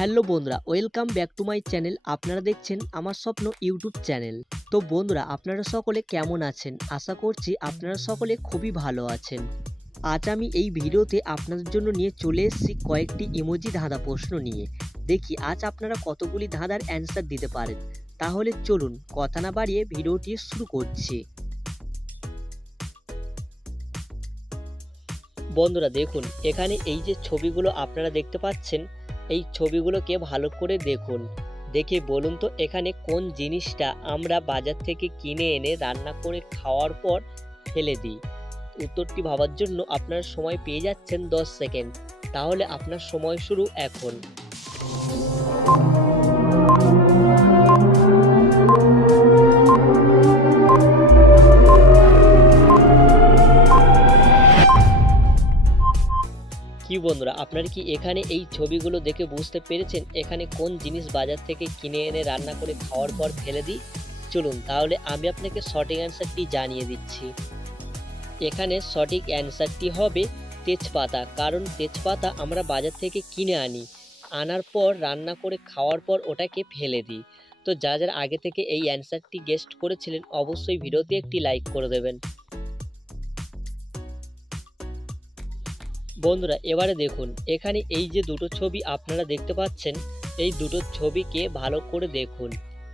Hello বন্ধুরা, welcome back to my channel. আপনারা দেখছেন আমার স্বপ্ন ইউটিউব চ্যানেল। তো বন্ধুরা, আপনারা সকলে কেমন আছেন? আশা করছি আপনারা সকলে খুবই ভালো আছেন। আজ আমি এই ভিডিওতে আপনাদের জন্য নিয়ে চলে এসেছি কয়েকটি ইমোজি ধাঁধা প্রশ্ন নিয়ে। দেখি আজ আপনারা কতগুলি ধাঁধার অ্যান্সার দিতে পারেন। তাহলে চলুন কথা না বাড়িয়ে ভিডিওটি শুরু করছি। বন্ধুরা দেখুন, এখানে এই যে ছবিগুলো আপনারা দেখতে পাচ্ছেন, এই ছবিগুলোকে ভালো করে দেখুন। দেখে বলুন তো এখানে কোন জিনিসটা আমরা বাজার থেকে কিনে এনে রান্না করে খাওয়ার পর ফেলে দিই। উত্তরটি ভাবার জন্য আপনার সময় পেয়ে যাচ্ছেন 10 সেকেন্ড। তাহলে আপনার সময় শুরু এখন। কি বন্ধুরা, আপনারা কি এখানে এই ছবিগুলো দেখে বুঝতে পেরেছেন এখানে কোন জিনিস বাজার থেকে কিনে এনে রান্না করে খাওয়ার পর ফেলে দিই? চলুন তাহলে আমি আপনাকে সঠিক অ্যান্সারটি জানিয়ে দিচ্ছি। এখানে সঠিক অ্যান্সারটি হবে তেজপাতা। কারণ তেজপাতা আমরা বাজার থেকে কিনে আনার পর রান্না করে খাওয়ার পর ওটাকে ফেলে দিই। তো যারা আগে থেকে এই অ্যান্সারটি গেস্ট করেছিলেন অবশ্যই ভিডিওতে একটি লাইক করে দেবেন। বন্ধুরা এবারে দেখুন, এখানে এই যে দুটো ছবি আপনারা দেখতে পাচ্ছেন, এই দুটো ছবিকে ভালো করে দেখুন।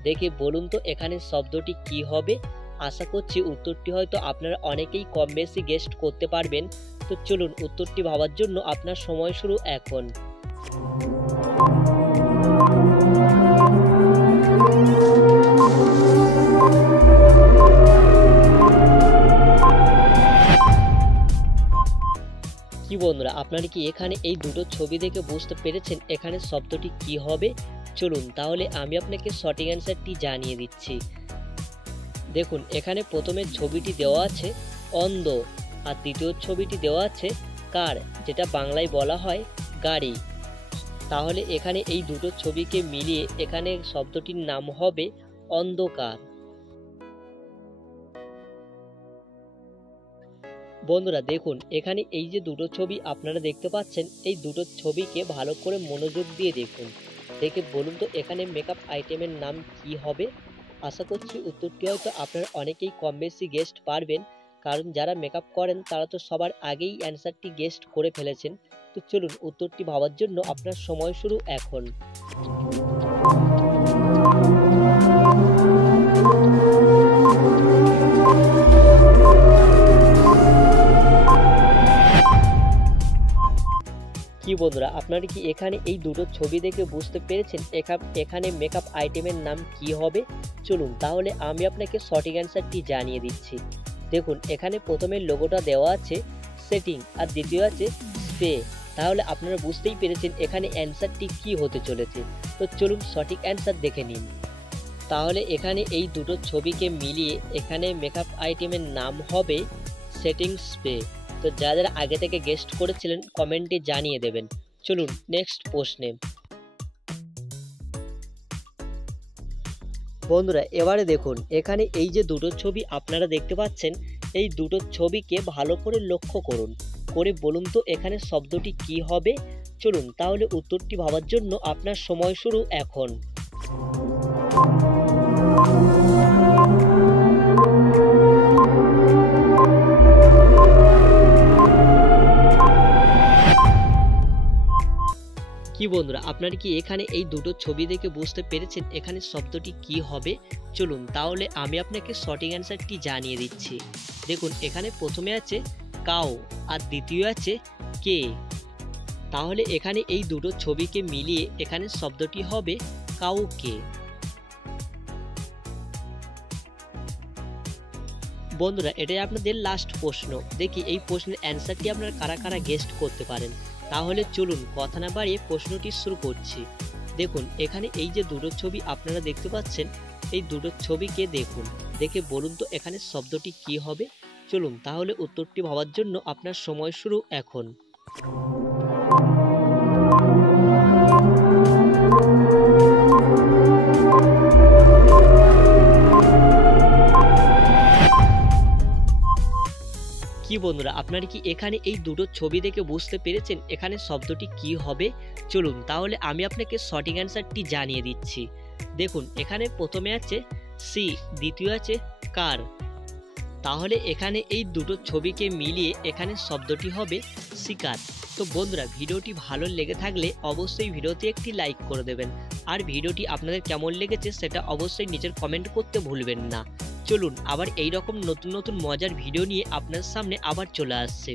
দেখে বলুন তো এখানে শব্দটি কি হবে? আশা করছি উত্তরটি হয়তো আপনারা অনেকেই কম বেশি গেস্ট করতে পারবেন। তো চলুন উত্তরটি ভাবার জন্য আপনার সময় শুরু এখন। কি বন্ধুরা, আপনারা কি এখানে এই দুটো ছবি দেখে বুঝতে পেরেছেন এখানে শব্দটি কি হবে? চলুন তাহলে আমি আপনাকে সঠিক অ্যান্সারটি জানিয়ে দিচ্ছি। দেখুন, এখানে প্রথমে ছবিটি দেওয়া আছে অন্ধ, আর দ্বিতীয় ছবিটি দেওয়া আছে কার, যেটা বাংলায় বলা হয় গাড়ি। তাহলে এখানে এই দুটো ছবিকে মিলিয়ে এখানে শব্দটির নাম হবে অন্ধকার। বন্ধুরা দেখুন, এখানে এই যে দুটো ছবি আপনারা দেখতে পাচ্ছেন, এই দুটো ছবিকে ভালো করে মনোযোগ দিয়ে দেখুন। দেখে বলুন তো এখানে মেকআপ আইটেমের নাম কি হবে? আশা করছি উত্তরটি হয়তো আপনারা অনেকেই কম বেশি গেস্ট পারবেন, কারণ যারা মেকআপ করেন তারা তো সবার আগেই অ্যান্সারটি গেস্ট করে ফেলেছেন। তো চলুন উত্তরটি ভাবার জন্য আপনার সময় শুরু এখন। কি বন্ধুরা, আপনারা কি এখানে এই দুটো ছবি দেখে বুঝতে পেরেছেন এখানে মেকআপ আইটেমের নাম কি হবে? চলুন তাহলে আমি আপনাকে সঠিক অ্যান্সারটি জানিয়ে দিচ্ছি। দেখুন, এখানে প্রথমে লোগোটা দেওয়া আছে সেটিং, আর দ্বিতীয় আছে স্প্রে। তাহলে আপনারা বুঝতেই পেরেছেন এখানে অ্যান্সারটি কি হতে চলেছে। তো চলুন সঠিক অ্যান্সার দেখে নিন। তাহলে এখানে এই দুটো ছবিকে মিলিয়ে এখানে মেকআপ আইটেমের নাম হবে সেটিং স্প্রে। তো যারা আগে থেকে গেস্ট করেছিলেন কমেন্টে জানিয়ে দেবেন। চলুন নেক্সট প্রশ্নে। বন্ধুরা এবারে দেখুন, এখানে এই যে দুটো ছবি আপনারা দেখতে পাচ্ছেন, এই দুটো ছবিকে ভালো করে লক্ষ্য করুন, করে বলুন তো এখানে শব্দটি কি হবে? চলুন তাহলে উত্তরটি ভাবার জন্য আপনার সময় শুরু এখন। কি বন্ধুরা, আপনারা কি এখানে এই দুটো ছবি দেখে বুঝতে পেরেছেন এখানে শব্দটি কি হবে? চলুন তাহলে আমি আপনাকে সঠিক অ্যান্সারটি জানিয়ে দিচ্ছি। দেখুন, এখানে প্রথমে আছে কাউ, আর দ্বিতীয় আছে কে। তাহলে এখানে এই দুটো ছবিকে মিলিয়ে এখানে শব্দটি হবে কাউকে। বন্ধুরা এটাই আপনাদের লাস্ট প্রশ্ন। দেখি এই প্রশ্নের অ্যান্সারটি আপনারা কারা কারা গেস্ট করতে পারেন। তাহলে চলুন কথা না বাড়িয়ে প্রশ্নটি শুরু করছি। দেখুন, এখানে এই যে দুটো ছবি আপনারা দেখতে পাচ্ছেন, এই দুটো ছবিকে দেখুন, দেখে বলুন তো এখানে শব্দটি কি হবে? চলুন তাহলে উত্তরটি ভাবার জন্য আপনার সময় শুরু এখন। কি বন্ধুরা আপনারা কি এখানে এই দুটো ছবি দেখে বুঝতে পেরেছেন এখানে শব্দটি কি হবে? চলুন তাহলে আমি আপনাকে সঠিক অ্যান্সারটি জানিয়ে দিচ্ছি। দেখুন এখানে প্রথমে আছে সি, দ্বিতীয় আছে কার। তাহলে এখানে এই দুটো ছবিকে মিলিয়ে এখানে শব্দটি হবে শিকার। তো বন্ধুরা ভিডিওটি ভালো লেগে থাকলে অবশ্যই ভিডিওতে একটি লাইক করে দেবেন। আর ভিডিওটি আপনাদের কেমন লেগেছে সেটা অবশ্যই নিচের কমেন্ট করতে ভুলবেন না। চলুন আবার এই রকম নতুন নতুন মজার ভিডিও নিয়ে আপনার সামনে আবার চলে আসছে।